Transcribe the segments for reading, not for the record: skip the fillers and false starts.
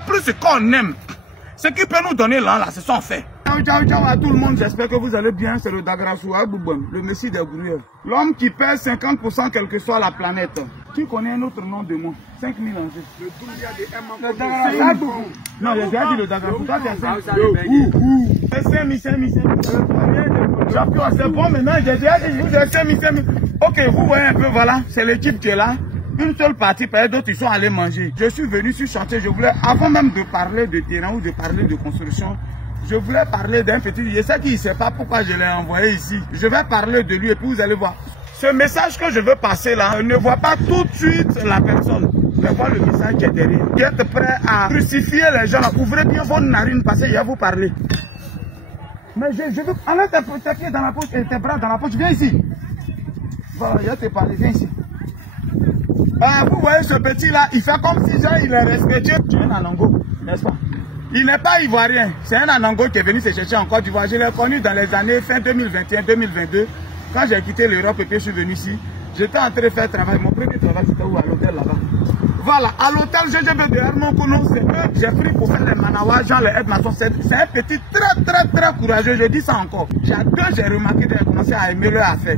fait plus ce qu'on aime. Ce qui peut nous donner là, c'est ça on fait. Ciao, ciao, ciao à tout le monde, j'espère que vous allez bien. C'est le Dagrasou Aboubon, le messie des gruyères. L'homme qui perd 50% quelle que soit la planète. Tu connais un autre nom de moi? 5000 ans. Le Doumbia de Dagrasou. Non, j'ai déjà dit le Dagrasou. Toi, tu as 5. C'est bon, maintenant, j'ai déjà dit 5 000. Ok, vous voyez un peu, voilà, c'est l'équipe qui est là. Une seule partie, peut-être d'autres, ils sont allés manger. Je suis venu sur chantier, je voulais, avant même de parler de terrain ou de parler de construction, je voulais parler d'un petit, je sais qu'il ne sait pas pourquoi je l'ai envoyé ici. Je vais parler de lui et puis vous allez voir. Ce message que je veux passer là, ne vois pas tout de suite la personne. Mais vois le message qui est derrière. Vous êtes prêt à crucifier les gens là. Ouvrez bien vos narines parce qu'il va vous parler. Mais je veux, enlève tes pieds dans la poche et tes bras dans la poche. Viens ici. Voilà, je vais te parler, viens ici. Vous voyez ce petit là, il fait comme si genre, il est respectueux. Tu es un Anango, n'est-ce pas? Il n'est pas ivoirien, c'est un Anango qui est venu se chercher en Côte d'Ivoire. Je l'ai connu dans les années fin 2021-2022. Quand j'ai quitté l'Europe et que je suis venu ici, j'étais en train de faire travail. Mon premier travail c'était où? À l'hôtel là-bas. Voilà, à l'hôtel GGB de Hermon Kono, c'est eux que j'ai pris pour faire les manawas, genre les aides-maçons. C'est un petit très courageux, je dis ça encore. J'ai remarqué qu'il a commencé à aimer leur affaire.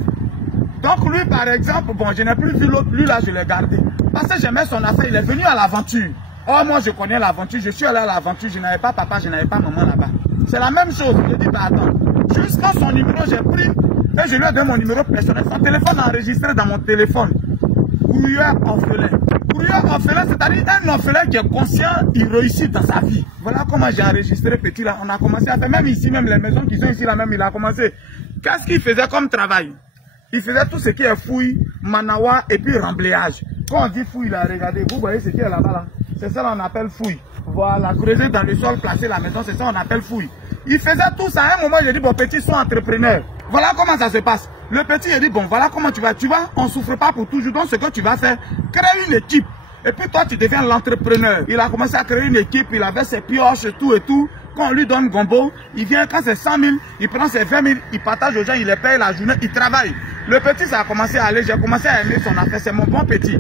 Donc lui par exemple, bon je n'ai plus vu l'autre, lui là je l'ai gardé. Parce que j'aimais son affaire, il est venu à l'aventure. Oh moi je connais l'aventure, je suis allé à l'aventure, je n'avais pas papa, je n'avais pas maman là-bas. C'est la même chose, je dis bah attends. Jusqu'à son numéro j'ai pris, et je lui ai donné mon numéro personnel. Son téléphone enregistré dans mon téléphone. Courrier orphelin. Courrier orphelin, c'est-à-dire un orphelin qui est conscient, il réussit dans sa vie. Voilà comment j'ai enregistré petit là, on a commencé à faire, même ici, même les maisons qui sont ici là même, il a commencé. Qu'est-ce qu'il faisait comme travail? Il faisait tout ce qui est fouille, manawa et puis remblayage. Quand on dit fouille là, regardez, vous voyez ce qui est là-bas là. C'est ça qu'on appelle fouille. Voilà, creuser dans le sol, placer la maison, c'est ça qu'on appelle fouille. Il faisait tout ça. À un moment, j'ai dit, bon, petit, sois entrepreneur. Voilà comment ça se passe. Le petit, il dit, bon, voilà comment tu vas. Tu vas, on ne souffre pas pour toujours. Donc, ce que tu vas faire, créer une équipe. Et puis, toi, tu deviens l'entrepreneur. Il a commencé à créer une équipe. Il avait ses pioches, tout et tout. Quand on lui donne gombo, il vient, quand c'est 100 000, il prend ses 20 000, il partage aux gens, il les paye la journée, il travaille. Le petit, ça a commencé à aller. J'ai commencé à aimer son affaire. C'est mon bon petit.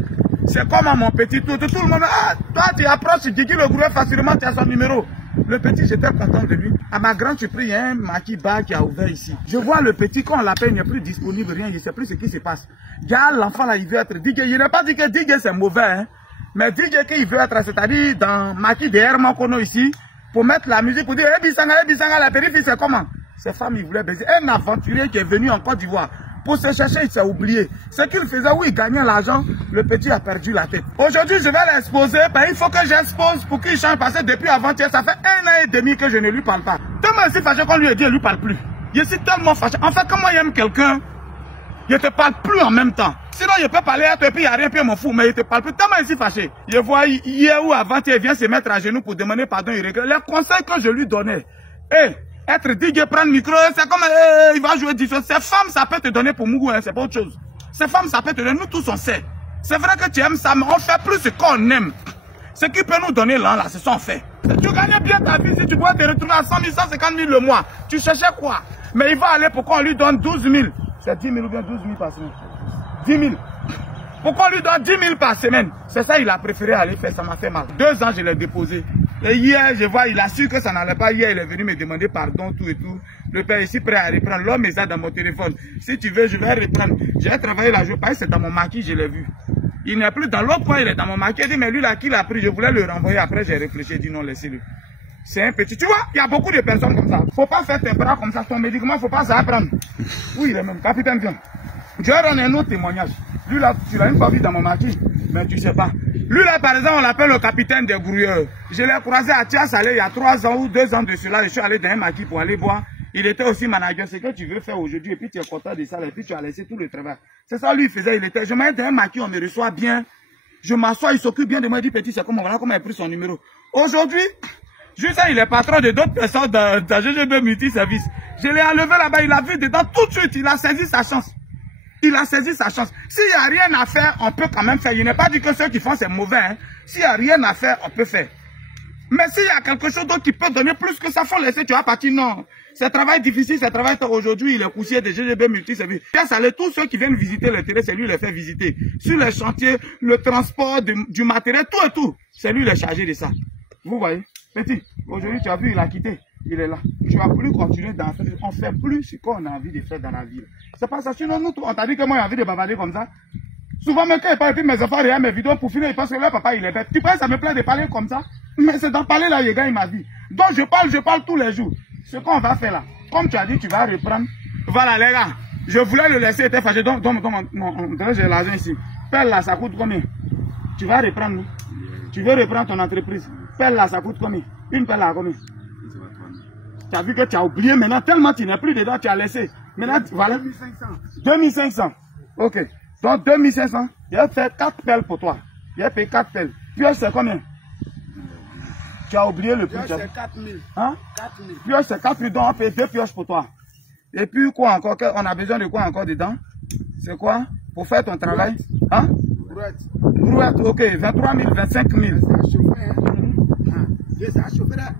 C'est comme mon petit. Tout le monde, ah, toi, tu approches, tu dis le groupe facilement, tu as son numéro. Le petit, j'étais content de lui. À ma grande surprise, il y a un maquis bar qui a ouvert ici. Je vois le petit, quand on l'appelle, il n'est plus disponible, rien, il ne sait plus ce qui se passe. Il y a l'enfant là, il veut être DJ. Il n'est pas dit que DJ c'est mauvais, hein. Mais DJ qu'il veut être, c'est-à-dire dans maquis de Hermon Kono ici, pour mettre la musique, pour dire, eh Bissanga, la périphérie, c'est comment? Ces femmes, ils voulaient baiser. Un aventurier qui est venu en Côte d'Ivoire. Pour se chercher, il s'est oublié. Ce qu'il faisait, oui, il gagnait l'argent, le petit a perdu la tête. Aujourd'hui, je vais l'exposer, ben, il faut que j'expose pour qu'il change, parce que depuis avant-hier, ça fait 1 an et demi que je ne lui parle pas. Tellement il s'est fâché qu'on lui a dit, il ne lui parle plus. Je suis tellement fâché. En fait, comment il aime quelqu'un, il ne te parle plus en même temps. Sinon, il peut parler à toi et puis il n'y a rien, puis il m'en fout, mais il ne te parle plus. Tellement il s'est fâché. Je vois hier ou avant-hier, il vient se mettre à genoux pour demander pardon, il regrette. Les conseils que je lui donnais, être DJ, prendre le micro, c'est comme il va jouer 10 choses. Ces femmes, ça peut te donner pour Mougou, hein, c'est pas autre chose. Ces femmes, ça peut te donner, nous tous on sait. C'est vrai que tu aimes ça, mais on fait plus ce qu'on aime. Ce qui peut nous donner là, c'est ça on fait. Tu gagnes bien ta vie si tu pourrais te retrouver à 100 000, 150 000 le mois. Tu cherchais quoi? Mais il va aller pour qu'on lui donne 12 000. C'est 10 000 ou bien 12 000 par semaine? 10 000. Pourquoi on lui donne 10 000 par semaine? C'est ça, il a préféré aller faire, ça m'a fait mal. 2 ans, je l'ai déposé. Et hier, je vois, il a su que ça n'allait pas. Hier, il est venu me demander pardon, tout et tout. Le père est ici prêt à reprendre. L'homme est là dans mon téléphone. Si tu veux, je vais reprendre. J'ai travaillé la journée. C'est dans mon maquis, je l'ai vu. Il n'est plus dans l'autre coin, il est dans mon maquis. Il dit, mais lui là, qui l'a pris? Je voulais le renvoyer. Après, j'ai réfléchi, dit non, laissez-le. C'est un petit. Tu vois, il y a beaucoup de personnes comme ça. Faut pas faire tes bras comme ça. Ton médicament, faut pas ça prendre. Oui, il est même. Capitaine, viens. Je vais donner un autre témoignage. Lui là, tu l'as une fois vu dans mon maquis, mais tu sais pas. Lui là, par exemple, on l'appelle le capitaine des grouilleurs. Je l'ai croisé à Tias-Salé il y a 3 ans ou 2 ans de cela. Je suis allé dans un maquis pour aller boire. Il était aussi manager. C'est ce que tu veux faire aujourd'hui et puis tu es content de ça. Et puis tu as laissé tout le travail. C'est ça lui faisait. Il était. Je m'arrête dans un maquis, on me reçoit bien. Je m'assois, il s'occupe bien de moi. Il dit petit, c'est comment? Voilà comment il a pris son numéro. Aujourd'hui, juste ça, il est patron de d'autres personnes dans GGB Multiservice. Je l'ai enlevé là-bas. Il a vu dedans tout de suite. Il a saisi sa chance. Il a saisi sa chance. S'il n'y a rien à faire, on peut quand même faire. Il n'est pas dit que ceux qui font, c'est mauvais. Hein. S'il n'y a rien à faire, on peut faire. Mais s'il y a quelque chose d'autre qui peut donner plus que ça, il faut laisser, tu vas partir. Non. C'est un travail difficile, c'est un travail aujourd'hui. Il est poussé de GGB Multiservice. Tous ceux qui viennent visiter le terrain, c'est lui qui les fait visiter. Sur les chantiers, le transport du matériel, tout et tout. C'est lui le chargé de ça. Vous voyez, petit, aujourd'hui tu as vu, il a quitté. Il est là. Tu vas plus continuer d'en faire. On ne fait plus ce qu'on a envie de faire dans la ville. C'est pas ça. Sinon, nous, on t'a dit que moi, j'ai envie de bavarder comme ça. Souvent, même quand il parle, mes enfants regardent mes vidéos pour finir, ils pensent que leur papa, il est bête. Tu penses, ça me plaît de parler comme ça? Mais c'est d'en parler là, il gagne ma vie. Donc, je parle tous les jours. Ce qu'on va faire là, comme tu as dit, tu vas reprendre. Voilà, les gars. Je voulais le laisser, il était fâché. Donc, j'ai l'argent ici. Pelle là, ça coûte combien? Tu vas reprendre, non? Tu veux reprendre ton entreprise. Pelle là, ça coûte combien? Une pelle là, combien? Tu as vu que tu as oublié maintenant, tellement tu n'es plus dedans, tu as laissé. Maintenant, voilà. 2500. 2500. Ok. Donc 2500, il a fait 4 pelles pour toi. Il a payé 4 pelles. Pioche, c'est combien? Tu as oublié le prix. Pioche, c'est 4000. Hein? 4000. Pioche, c'est 4000, donc on paye 2 pioches pour toi. Et puis quoi encore? On a besoin de quoi encore dedans? C'est quoi? Pour faire ton travail? Hein? Brouette. Brouette, ok. 23 000, 25 000.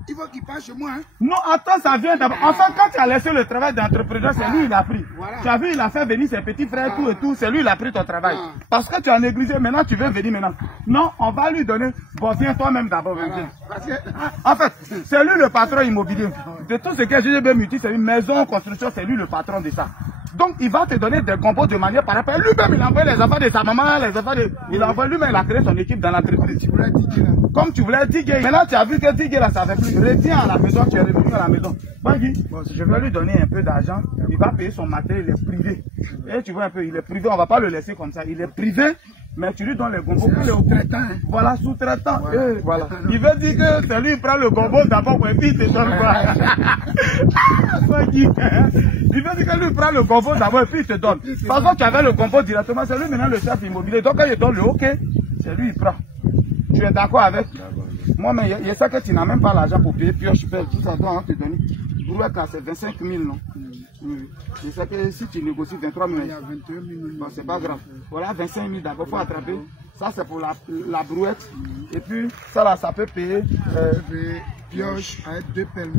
Il faut qu'il passe chez moi. Hein? Non, attends, ça vient d'abord. Enfin, quand tu as laissé le travail d'entrepreneur, c'est lui il a pris. Voilà. Tu as vu, il a fait venir ses petits frères, tout et tout. C'est lui il a pris ton travail. Parce que tu as négligé, maintenant tu veux venir maintenant. Non, on va lui donner. Bon, viens toi-même d'abord. Viens. Parce que... En fait, c'est lui le patron immobilier. De tout ce que GGB Multi, c'est une maison, construction, c'est lui le patron de ça. Donc, il va te donner des compos de manière par rapport. Lui-même, il envoie les enfants de sa maman, les enfants de... Il envoie lui-même, il a créé son équipe dans l'entreprise. Comme tu voulais diguer. Maintenant, tu as vu que diguer là, ça fait plus. Retiens à la maison, tu es revenu à la maison. Bangui, je vais lui donner un peu d'argent. Il va payer son matériel, il est privé. Et tu vois un peu, il est privé, on ne va pas le laisser comme ça. Il est privé, mais tu lui donnes les gombos. Sous-traitant. Voilà, sous-traitant. Voilà. Il veut dire que c'est lui qui prend le gombo d'abord, et puis il te donne quoi. Il veut dire que lui prend le gombo d'abord, et puis il te donne. Par contre, tu avais le gombo directement, c'est lui maintenant le chef immobilier. Donc quand il donne le OK, c'est lui qui prend. Tu es d'accord avec? Moi, mais il y a ça que tu n'as même pas l'argent pour payer pioche, pelle, tout ça doit te donner. Brouette là, c'est 25 000, non? Je sais que si tu négocies 23 000, bon, c'est pas grave. Voilà, 25 000 d'abord, il faut attraper. Ça, c'est pour la brouette. Et puis, ça là, ça peut payer. Pioche avec 2 pelles.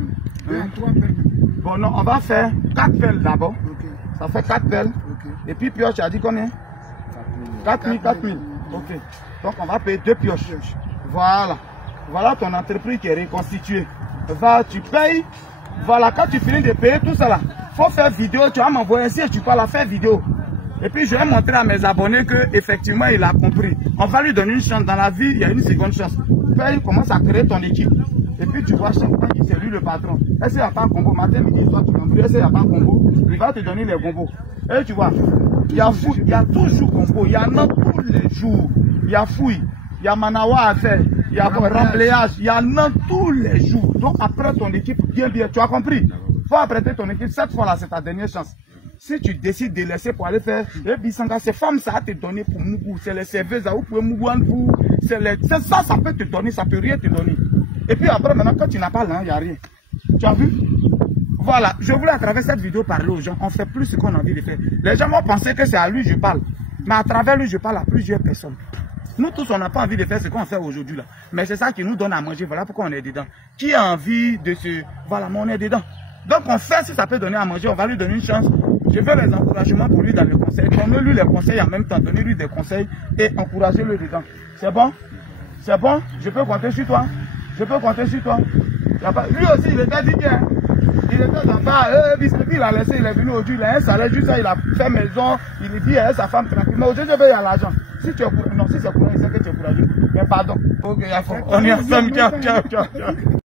3 pelles. Bon, non, on va faire 4 pelles d'abord. Okay. Ça fait 4 pelles. Okay. Et puis, pioche, tu as dit combien? 4 000, 4 000. Ok. Donc, on va payer 2 pioches. Voilà. Voilà ton entreprise qui est reconstituée. Va, tu payes. Voilà, quand tu finis de payer tout ça là, faut faire vidéo. Tu vas m'envoyer ici et tu peux la faire vidéo. Et puis, je vais montrer à mes abonnés que effectivement il a compris. On va lui donner une chance. Dans la vie, il y a une seconde chance. Paye, commence à créer ton équipe. Et puis, tu vois, chaque fois qu'il c'est lui le patron. Est-ce qu'il n'y a pas un combo? Matin, midi, soir, tu comprends. Est-ce qu'il n'y a pas un combo? Il va te donner les combos. Et tu vois, il y a toujours combo. Il y en a tous les jours. Il y a fouille. Il y a manawa à faire. Il y a remblayage. Il y en a tous les jours. Donc, après ton équipe, bien, tu as compris? Faut apprêter ton équipe. Cette fois-là, c'est ta dernière chance. Si tu décides de laisser pour aller faire les bisanga, ces femmes, ça va te donner pour Mougou. C'est les serveuses, vous pouvez Mougou en vous. C'est ça, ça peut te donner, ça peut rien te donner. Et puis après, maintenant, quand tu n'as pas là, il n'y a rien. Tu as vu? Voilà, je voulais à travers cette vidéo parler aux gens. On fait plus ce qu'on a envie de faire. Les gens vont penser que c'est à lui que je parle. Mais à travers lui, je parle à plusieurs personnes. Nous tous, on n'a pas envie de faire ce qu'on fait aujourd'hui là. Mais c'est ça qui nous donne à manger. Voilà pourquoi on est dedans. Qui a envie de se... Voilà, mais on est dedans. Donc on fait, si ça peut donner à manger, on va lui donner une chance. Je fais les encouragements pour lui dans le conseil. Donnez-lui les conseils en même temps. Donnez-lui des conseils et encouragez-le dedans. C'est bon? C'est bon? Je peux compter sur toi? Je peux compter sur toi? Lui aussi, il était dit bien. Il était dans bas, il a laissé, il est venu aujourd'hui, il a un salaire, juste ça, il a fait maison, il dit à sa femme tranquille. Mais aujourd'hui, il y a l'argent. Si tu es non, si c'est pour lui, c'est que tu es courageux. Mais pardon. Ok, on y a ciao, ciao, ciao.